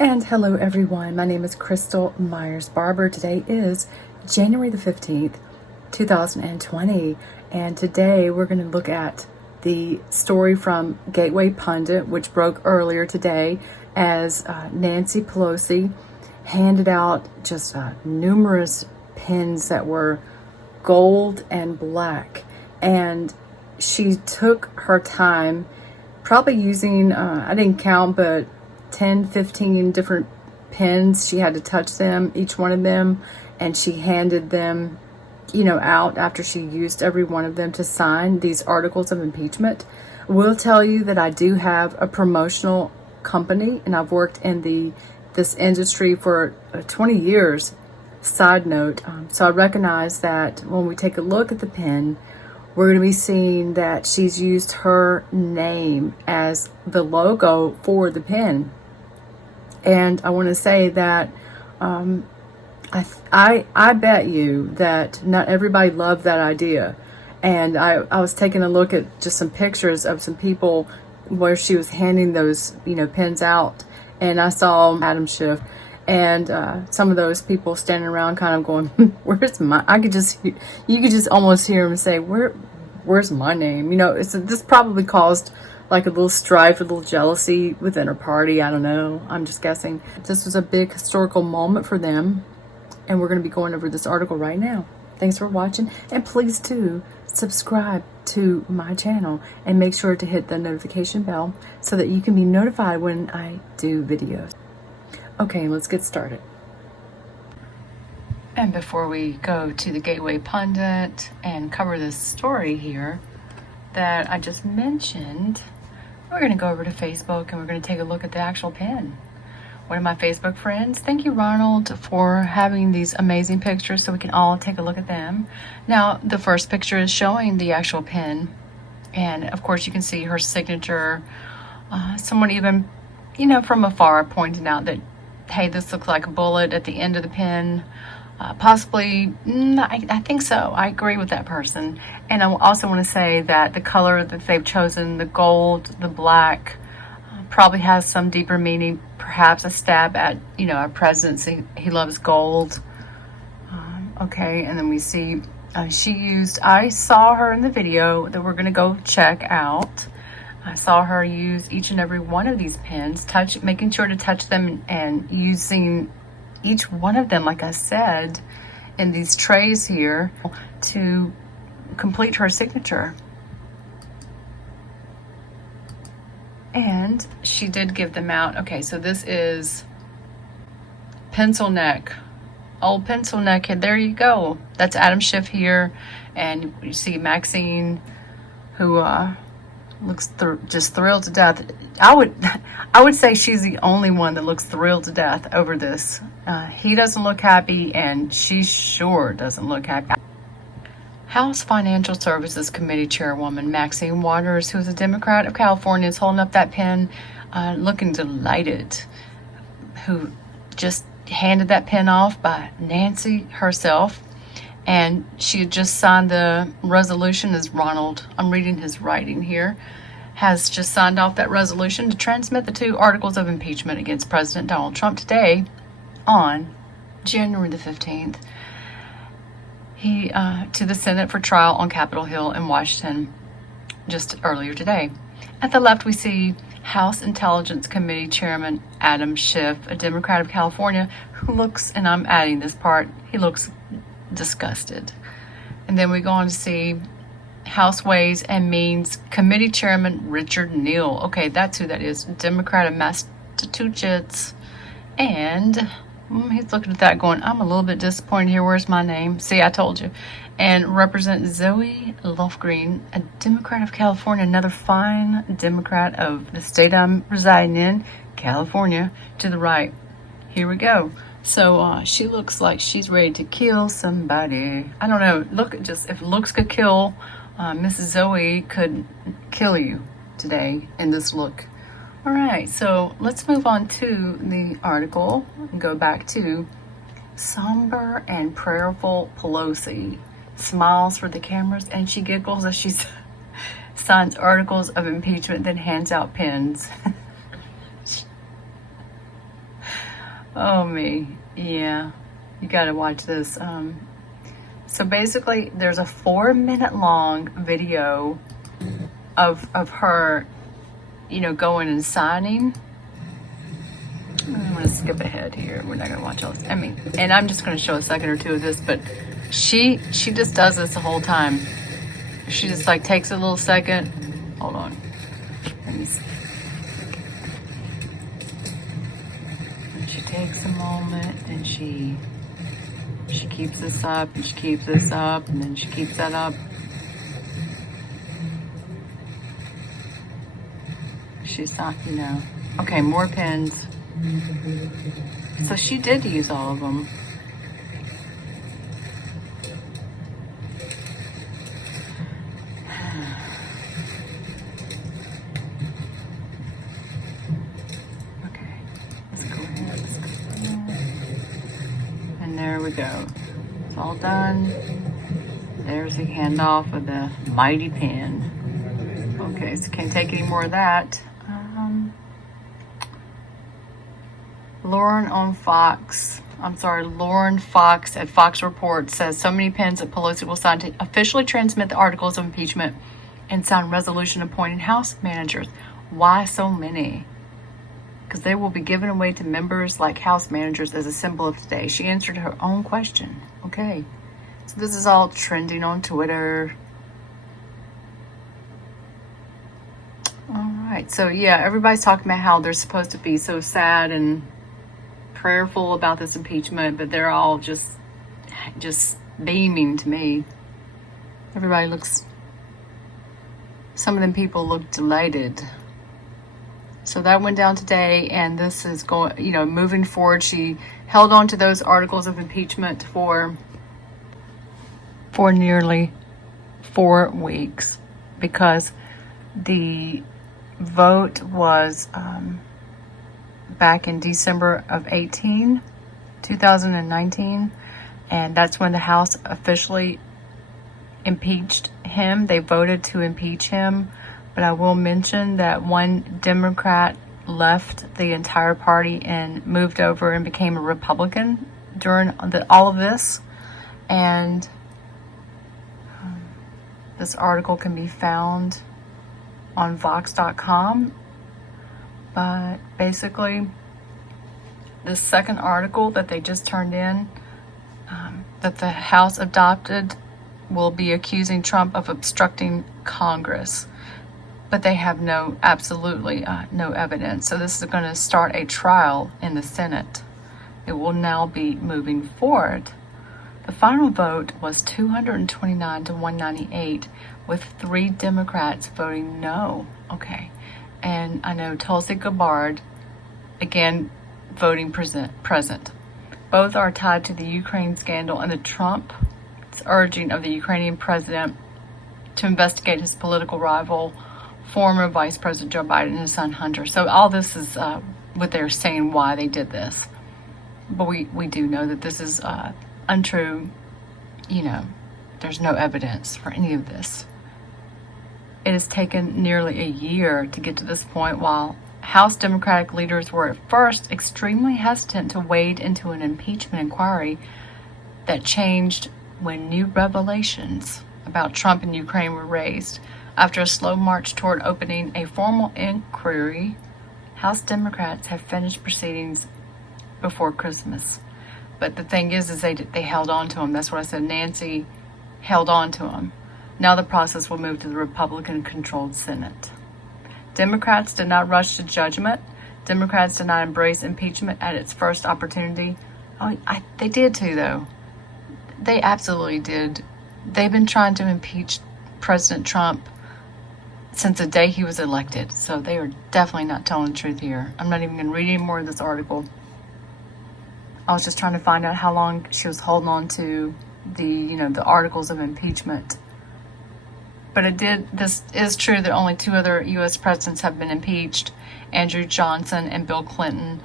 And hello everyone, my name is Crystal Myers-Barber. Today is January the 15th, 2020, and today we're going to look at the story from Gateway Pundit, which broke earlier today as Nancy Pelosi handed out just numerous pins that were gold and black, and she took her time, probably using, I didn't count, but 10, 15 different pens. She had to touch them, each one of them, and she handed them, out after she used every one of them to sign these articles of impeachment. Will tell you that I do have a promotional company, and I've worked in this industry for 20 years. Side note, so I recognize that when we take a look at the pen, we're going to be seeing that she's used her name as the logo for the pen. And I want to say that I bet you that not everybody loved that idea. And I was taking a look at just some pictures of some people where she was handing those pens out, and I saw Adam Schiff and some of those people standing around kind of going, where's my, you could just almost hear them say, where's my name? This probably caused like a little strife, a little jealousy within her party. I don't know. I'm just guessing. This was a big historical moment for them, and we're going to be going over this article right now. Thanks for watching, and please do subscribe to my channel and make sure to hit the notification bell so that you can be notified when I do videos. Okay, let's get started. And before we go to the Gateway Pundit and cover this story here that I just mentioned, we're going to go over to Facebook and we're going to take a look at the actual pen. One of my Facebook friends, thank you Ronald for having these amazing pictures so we can all take a look at them. Now, the first picture is showing the actual pen, and of course you can see her signature. Someone even, from afar pointed out that, hey, this looks like a bullet at the end of the pen. Possibly, I think so. I agree with that person. And I also want to say that the color that they've chosen, the gold, the black, probably has some deeper meaning, perhaps a stab at, our president. He loves gold. Okay, and then we see I saw her in the video that we're going to go check out. I saw her use each and every one of these pens, making sure to touch them and using each one of them, like I said, in these trays here to complete her signature. And she did give them out. Okay, so this is pencil neck. Old pencil neck. There you go. That's Adam Schiff here. And you see Maxine, who looks just thrilled to death. I would say she's the only one that looks thrilled to death over this. He doesn't look happy, and she sure doesn't look happy. House Financial Services Committee Chairwoman Maxine Waters, who is a Democrat of California, is holding up that pen, looking delighted, who just handed that pen off by Nancy herself. And she had just signed the resolution, as Ronald, I'm reading his writing here, has just signed off that resolution to transmit the 2 articles of impeachment against President Donald Trump today on January the 15th. To the Senate for trial on Capitol Hill in Washington just earlier today. At the left, we see House Intelligence Committee Chairman Adam Schiff, a Democrat of California, who looks, and I'm adding this part, he looks disgusted. And then we go on to see House Ways and Means Committee Chairman Richard Neal. Okay, that's who that is, Democrat of Massachusetts. And he's looking at that going, I'm a little bit disappointed here. Where's my name? See, I told you. And Representative Zoe Lofgren, a Democrat of California, another fine Democrat of the state I'm residing in, California, to the right. Here we go. So she looks like she's ready to kill somebody. I don't know. Look, just if looks could kill, Mrs. Zoe could kill you today in this look. All right, so let's move on to the article and go back to somber and prayerful Pelosi smiles for the cameras, and she giggles as she signs articles of impeachment, then hands out pens. Oh me, yeah. You gotta watch this. So basically, there's a 4-minute long video of her, going and signing. I'm gonna skip ahead here. We're not gonna watch all this. And I'm just gonna show a second or two of this, but she just does this the whole time. She just like takes a little second. Hold on. Let me see. And she takes a moment and she keeps this up and she keeps this up and then she keeps that up. She's not, Okay, more pens. So she did use all of them. Okay, let's go ahead. And there we go. It's all done. There's the handoff of the mighty pen. Okay, so can't take any more of that. Lauren Fox at Fox Report says so many pens that Pelosi will sign to officially transmit the articles of impeachment and sign resolution appointing House managers. Why so many? Because they will be given away to members like House managers as a symbol of today. She answered her own question. Okay. So this is all trending on Twitter. All right. So yeah, everybody's talking about how they're supposed to be so sad and prayerful about this impeachment, but they're all just beaming to me. Some of them people look delighted. So that went down today, and this is going, moving forward. She held on to those articles of impeachment for nearly 4 weeks because the vote was back in December of 2019, and that's when the House officially impeached him. They voted to impeach him, but I will mention that one Democrat left the entire party and moved over and became a Republican during all of this. And this article can be found on Vox.com. But basically, this second article that they just turned in, that the House adopted, will be accusing Trump of obstructing Congress. But they have absolutely no evidence. So this is going to start a trial in the Senate. It will now be moving forward. The final vote was 229 to 198, with 3 Democrats voting no. Okay. And I know Tulsi Gabbard, again, voting present. Both are tied to the Ukraine scandal and the Trump's urging of the Ukrainian president to investigate his political rival, former Vice President Joe Biden, and his son Hunter. So all this is what they're saying why they did this. But we do know that this is untrue. There's no evidence for any of this. It has taken nearly a year to get to this point, while House Democratic leaders were at first extremely hesitant to wade into an impeachment inquiry that changed when new revelations about Trump and Ukraine were raised. After a slow march toward opening a formal inquiry, House Democrats have finished proceedings before Christmas. But the thing is they held on to him. That's what I said. Nancy held on to him. Now the process will move to the Republican-controlled Senate. Democrats did not rush to judgment. Democrats did not embrace impeachment at its first opportunity. They did too, though. They absolutely did. They've been trying to impeach President Trump since the day he was elected. So they are definitely not telling the truth here. I'm not even going to read any more of this article. I was just trying to find out how long she was holding on to the articles of impeachment. But this is true that only 2 other U.S. presidents have been impeached, Andrew Johnson and Bill Clinton.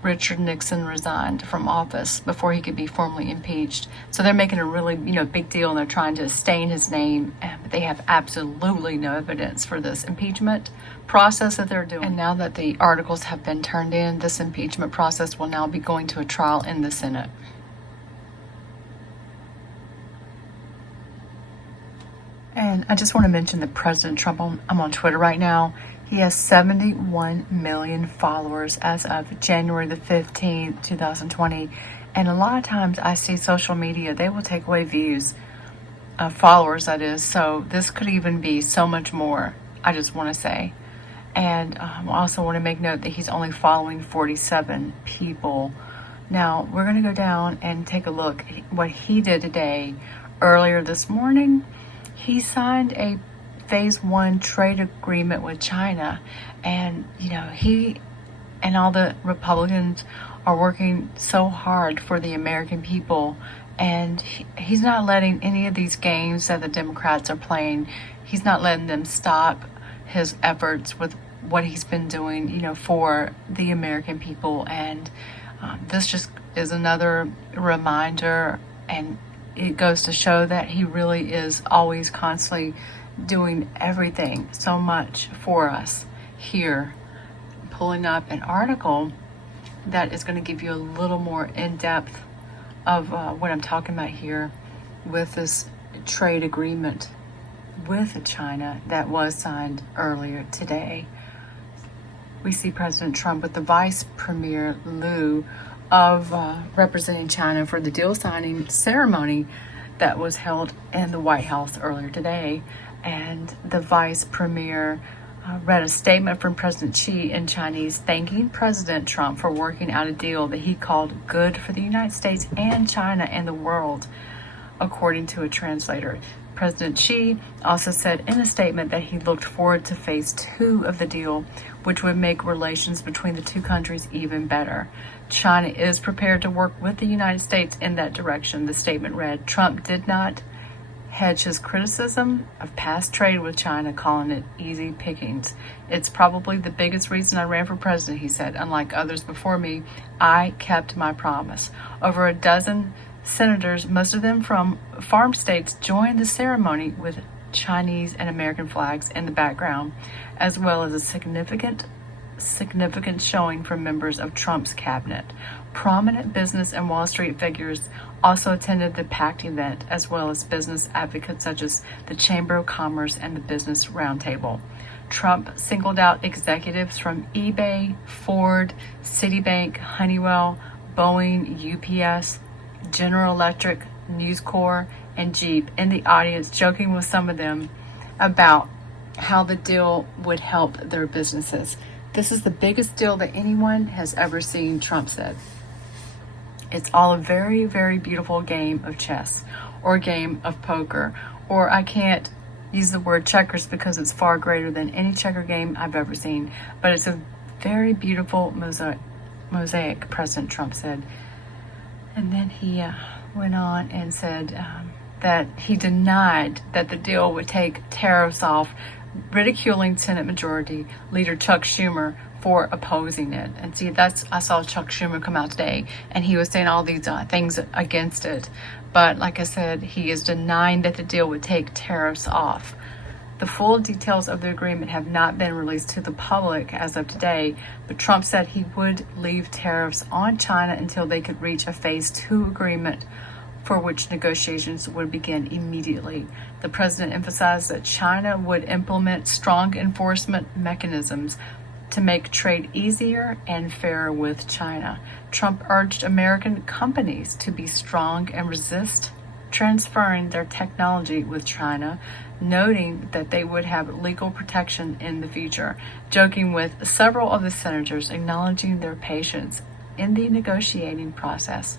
Richard Nixon resigned from office before he could be formally impeached. So they're making a really, big deal, and they're trying to stain his name. But they have absolutely no evidence for this impeachment process that they're doing. And now that the articles have been turned in, this impeachment process will now be going to a trial in the Senate. And I just want to mention that President Trump, I'm on Twitter right now. He has 71 million followers as of January the 15th, 2020. And a lot of times I see social media, they will take away views, followers that is. So this could even be so much more, I just want to say. And I also want to make note that he's only following 47 people. Now, we're going to go down and take a look what he did today. Earlier this morning, he signed a phase 1 trade agreement with China. And, he and all the Republicans are working so hard for the American people. And he's not letting any of these games that the Democrats are playing, he's not letting them stop his efforts with what he's been doing, for the American people. And this just is another reminder, and it goes to show that he really is always constantly doing everything so much for us here. Pulling up an article that is going to give you a little more in-depth of what I'm talking about here with this trade agreement with China that was signed earlier today. We see President Trump with the Vice Premier Liu of representing China for the deal signing ceremony that was held in the White House earlier today. And the Vice Premier read a statement from President Xi in Chinese thanking President Trump for working out a deal that he called good for the United States and China and the world, according to a translator. President Xi also said in a statement that he looked forward to phase 2 of the deal, which would make relations between the two countries even better. China is prepared to work with the United States in that direction, the statement read. Trump did not hedge his criticism of past trade with China, calling it easy pickings. It's probably the biggest reason I ran for president, he said. Unlike others before me, I kept my promise. Over a dozen senators, most of them from farm states, joined the ceremony with Chinese and American flags in the background, as well as a significant showing from members of Trump's cabinet. Prominent business and Wall Street figures also attended the packed event, as well as business advocates such as the Chamber of Commerce and the Business Roundtable. Trump singled out executives from eBay, Ford, Citibank, Honeywell, Boeing, UPS, General Electric, News Corp, and Jeep in the audience, joking with some of them about how the deal would help their businesses. This is the biggest deal that anyone has ever seen, Trump said. It's all a very, very beautiful game of chess or game of poker, or I can't use the word checkers because it's far greater than any checker game I've ever seen, but it's a very beautiful mosaic, President Trump said. And then he went on and said that he denied that the deal would take tariffs off, ridiculing Senate Majority Leader Chuck Schumer for opposing it. And see, I saw Chuck Schumer come out today, and he was saying all these things against it. But like I said, he is denying that the deal would take tariffs off. The full details of the agreement have not been released to the public as of today, but Trump said he would leave tariffs on China until they could reach a phase 2 agreement, for which negotiations would begin immediately. The president emphasized that China would implement strong enforcement mechanisms to make trade easier and fairer with China. Trump urged American companies to be strong and resist transferring their technology with China, noting that they would have legal protection in the future, joking with several of the senators acknowledging their patience in the negotiating process.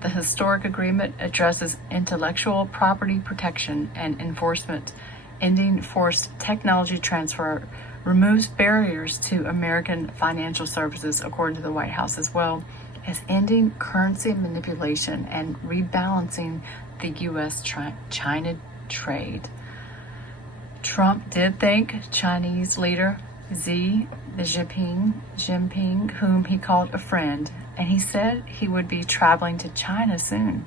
The historic agreement addresses intellectual property protection and enforcement, ending forced technology transfer, removes barriers to American financial services, according to the White House, as well as ending currency manipulation and rebalancing the U.S.-China trade. Trump did thank Chinese leader Jinping, whom he called a friend, and he said he would be traveling to China soon.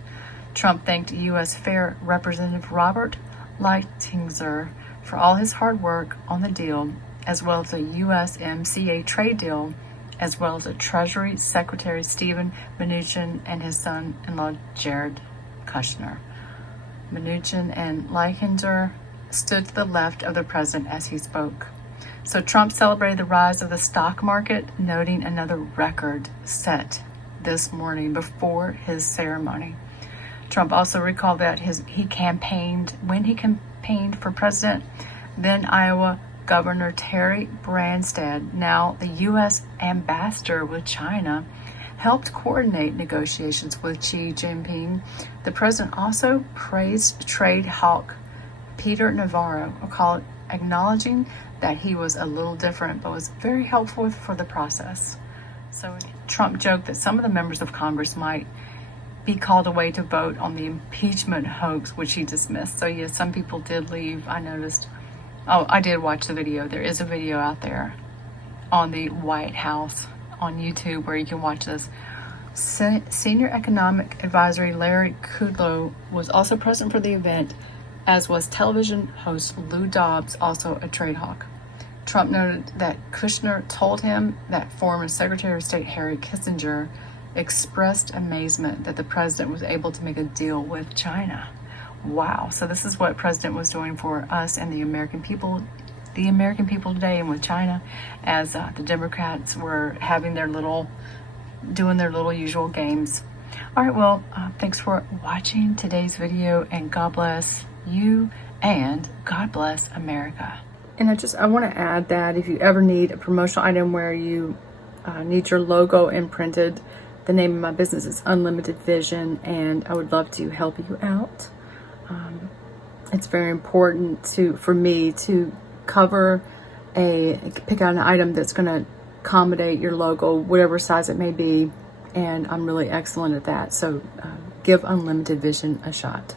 Trump thanked U.S. Fair Representative Robert Lighthizer for all his hard work on the deal, as well as a USMCA trade deal, as well as a Treasury Secretary Steven Mnuchin and his son-in-law Jared Kushner. Mnuchin and Lighthizer stood to the left of the president as he spoke. So Trump celebrated the rise of the stock market, noting another record set this morning before his ceremony. Trump also recalled that when he campaigned for president, then Iowa Governor Terry Branstad, now the U.S. ambassador with China, helped coordinate negotiations with Xi Jinping. The president also praised trade hawk Peter Navarro, acknowledging that he was a little different but was very helpful for the process. So Trump joked that some of the members of Congress might be called away to vote on the impeachment hoax, which he dismissed. So yes, some people did leave, I noticed. Oh, I did watch the video. There is a video out there on the White House on YouTube where you can watch this. Senior Economic Advisory Larry Kudlow was also present for the event, as was television host Lou Dobbs, also a trade hawk. Trump noted that Kushner told him that former Secretary of State Harry Kissinger expressed amazement that the president was able to make a deal with China. Wow. So this is what president was doing for us and the American people today, and with China, as the Democrats were having doing their little usual games. All right. Well, thanks for watching today's video, and God bless you and God bless America. And I want to add that if you ever need a promotional item where you need your logo imprinted, the name of my business is Unlimited Vision, and I would love to help you out. It's very important for me to pick out an item that's going to accommodate your logo, whatever size it may be, and I'm really excellent at that. So give Unlimited Vision a shot.